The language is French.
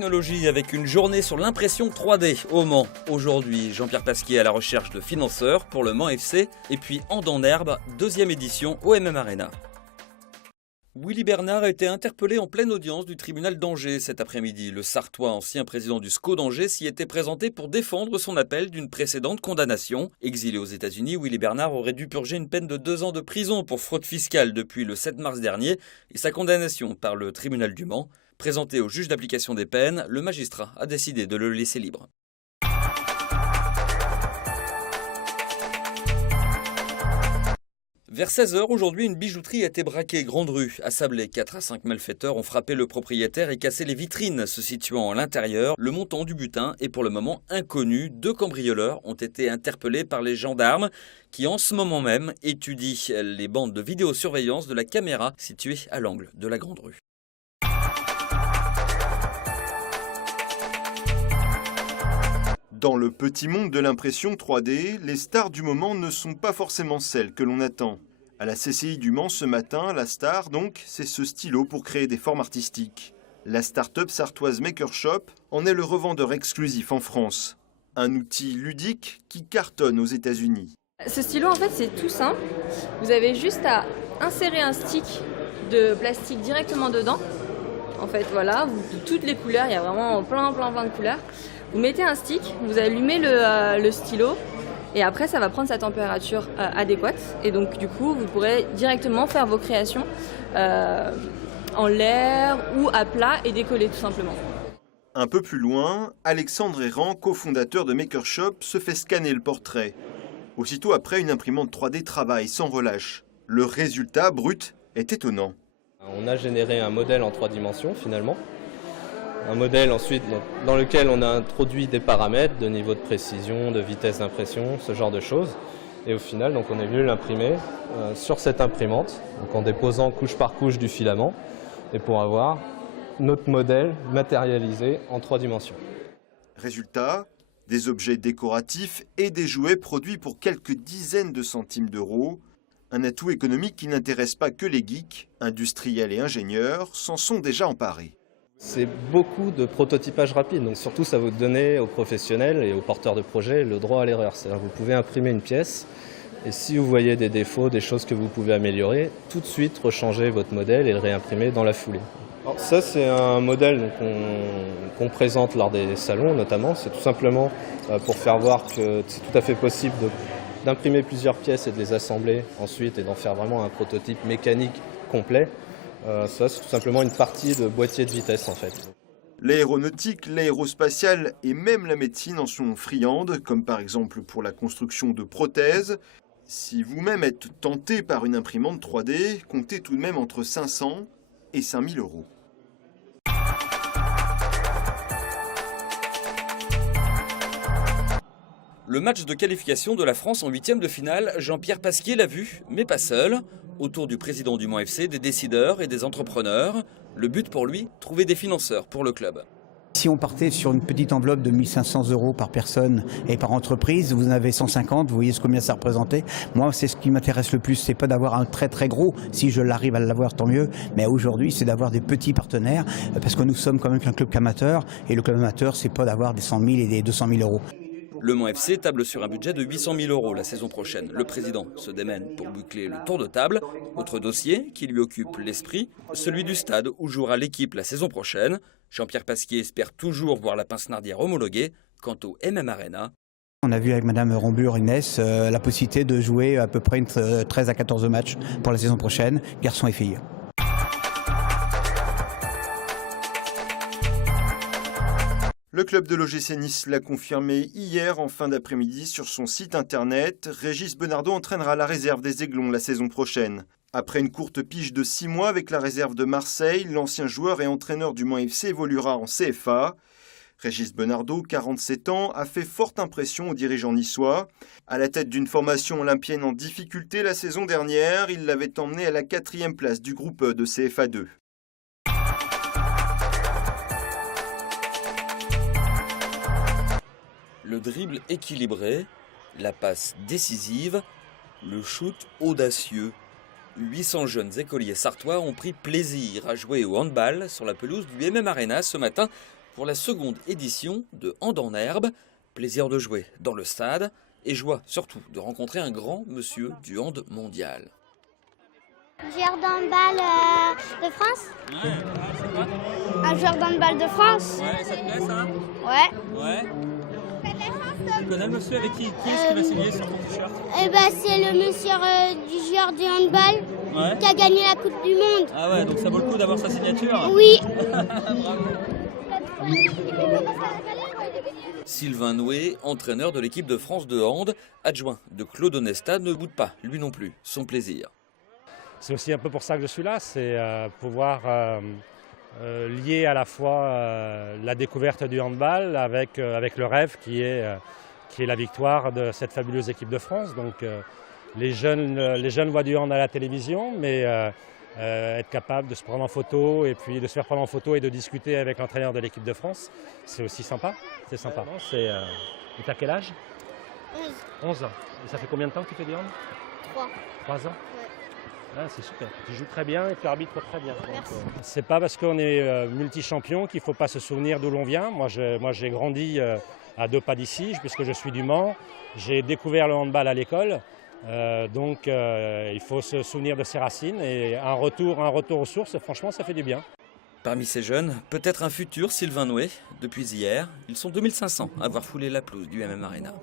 technologie avec une journée sur l'impression 3D au Mans. Aujourd'hui, Jean-Pierre Pasquier à la recherche de financeurs pour le Mans FC et puis Andan-Herbe, deuxième édition au MM Arena. Willy Bernard a été interpellé en pleine audience du tribunal d'Angers cet après-midi. Le Sartois, ancien président du SCO d'Angers, s'y était présenté pour défendre son appel d'une précédente condamnation. Exilé aux États-Unis, Willy Bernard aurait dû purger une peine de 2 ans de prison pour fraude fiscale depuis le 7 mars dernier et sa condamnation par le tribunal du Mans. Présenté au juge d'application des peines, le magistrat a décidé de le laisser libre. Vers 16h, aujourd'hui, une bijouterie a été braquée grande rue à Sablé. 4 à 5 malfaiteurs ont frappé le propriétaire et cassé les vitrines se situant à l'intérieur. Le montant du butin est pour le moment inconnu. 2 cambrioleurs ont été interpellés par les gendarmes qui, en ce moment même, étudient les bandes de vidéosurveillance de la caméra située à l'angle de la grande rue. Dans le petit monde de l'impression 3D, les stars du moment ne sont pas forcément celles que l'on attend. À la CCI du Mans ce matin, la star donc, c'est ce stylo pour créer des formes artistiques. La start-up sartoise Makershop en est le revendeur exclusif en France. Un outil ludique qui cartonne aux États-Unis. Ce stylo en fait c'est tout simple. Vous avez juste à insérer un stick de plastique directement dedans. En fait voilà, de toutes les couleurs, il y a vraiment plein de couleurs. Vous mettez un stick, vous allumez le stylo et après ça va prendre sa température adéquate et donc du coup vous pourrez directement faire vos créations en l'air ou à plat et décoller tout simplement. Un peu plus loin, Alexandre Errand, cofondateur de Makershop, se fait scanner le portrait. Aussitôt après, une imprimante 3D travaille sans relâche. Le résultat brut est étonnant. On a généré un modèle en 3 dimensions finalement. Un modèle ensuite dans lequel on a introduit des paramètres de niveau de précision, de vitesse d'impression, ce genre de choses. Et au final, donc, on est venu l'imprimer sur cette imprimante, donc en déposant couche par couche du filament, et pour avoir notre modèle matérialisé en 3 dimensions. Résultat, des objets décoratifs et des jouets produits pour quelques dizaines de centimes d'euros. Un atout économique qui n'intéresse pas que les geeks, industriels et ingénieurs s'en sont déjà emparés. C'est beaucoup de prototypage rapide, donc surtout ça vous donne aux professionnels et aux porteurs de projets le droit à l'erreur. C'est-à-dire que vous pouvez imprimer une pièce et si vous voyez des défauts, des choses que vous pouvez améliorer, tout de suite rechanger votre modèle et le réimprimer dans la foulée. Alors ça c'est un modèle qu'on présente lors des salons notamment, c'est tout simplement pour faire voir que c'est tout à fait possible d'imprimer plusieurs pièces et de les assembler ensuite et d'en faire vraiment un prototype mécanique complet. Ça, c'est tout simplement une partie de boîtier de vitesse en fait. L'aéronautique, l'aérospatiale et même la médecine en sont friandes, comme par exemple pour la construction de prothèses. Si vous-même êtes tenté par une imprimante 3D, comptez tout de même entre 500 et 5000 euros. Le match de qualification de la France en 8e de finale, Jean-Pierre Pasquier l'a vu, mais pas seul. Autour du président du Mans FC, des décideurs et des entrepreneurs. Le but pour lui, trouver des financeurs pour le club. Si on partait sur une petite enveloppe de 1 500 € par personne et par entreprise, vous en avez 150, vous voyez combien ça représentait. Moi, c'est ce qui m'intéresse le plus, c'est pas d'avoir un très gros, si je l'arrive à l'avoir, tant mieux. Mais aujourd'hui, c'est d'avoir des petits partenaires, parce que nous sommes quand même qu'un club amateur, et le club amateur, c'est pas d'avoir des 100 000 et des 200 000 euros. Le Mans FC table sur un budget de 800 000 € la saison prochaine. Le président se démène pour boucler le tour de table. Autre dossier qui lui occupe l'esprit, celui du stade où jouera l'équipe la saison prochaine. Jean-Pierre Pasquier espère toujours voir la Pince-Nardière homologuée. Quant au MM Arena, on a vu avec Madame Rombure-Inès la possibilité de jouer à peu près 13 à 14 matchs pour la saison prochaine, garçons et filles. Le club de l'OGC Nice l'a confirmé hier en fin d'après-midi sur son site internet. Régis Bonnardo entraînera la réserve des Aiglons la saison prochaine. Après une courte pige de 6 mois avec la réserve de Marseille, l'ancien joueur et entraîneur du Mans FC évoluera en CFA. Régis Bonnardo, 47 ans, a fait forte impression aux dirigeants niçois. À la tête d'une formation olympienne en difficulté la saison dernière, il l'avait emmené à la 4e place du groupe E de CFA 2. le dribble équilibré, la passe décisive, le shoot audacieux. 800 jeunes écoliers sartois ont pris plaisir à jouer au handball sur la pelouse du MM Arena ce matin pour pour la seconde édition de Hand en herbe. Plaisir de jouer dans le stade et joie surtout de rencontrer un grand monsieur du hand mondial. Joueur d'handball de France. Ouais, c'est quoi? Un joueur d'handball de France. Ouais, ça te plaît ça? Ouais. Ouais. Tu connais le monsieur avec qui est-ce qui va signer sur ton t-shirt? Eh ben, c'est le monsieur du joueur du handball Ouais. qui a gagné la Coupe du Monde. Ah ouais, donc ça vaut le coup d'avoir sa signature? Oui. Sylvain Noué, entraîneur de l'équipe de France de hand, adjoint de Claude Onesta, ne boude pas, lui non plus, son plaisir. C'est aussi un peu pour ça que je suis là, c'est pouvoir lier à la fois la découverte du handball avec le rêve qui est la victoire de cette fabuleuse équipe de France. Donc les jeunes voient du hand à la télévision, mais être capable de se prendre en photo et puis de se faire prendre en photo et de discuter avec l'entraîneur de l'équipe de France, c'est aussi sympa. C'est sympa. Et t'as quel âge? 11 ans. Et ça fait combien de temps que tu fais du hand? 3 ans. Ah, c'est super, tu joues très bien et tu arbitres très bien. C'est pas parce qu'on est multi-champion qu'il ne faut pas se souvenir d'où l'on vient. Moi j'ai grandi à 2 pas d'ici, puisque je suis du Mans. J'ai découvert le handball à l'école, donc il faut se souvenir de ses racines et un retour aux sources, franchement ça fait du bien. Parmi ces jeunes, peut-être un futur Sylvain Noué. Depuis hier, ils sont 2500 à avoir foulé la pelouse du MM Arena.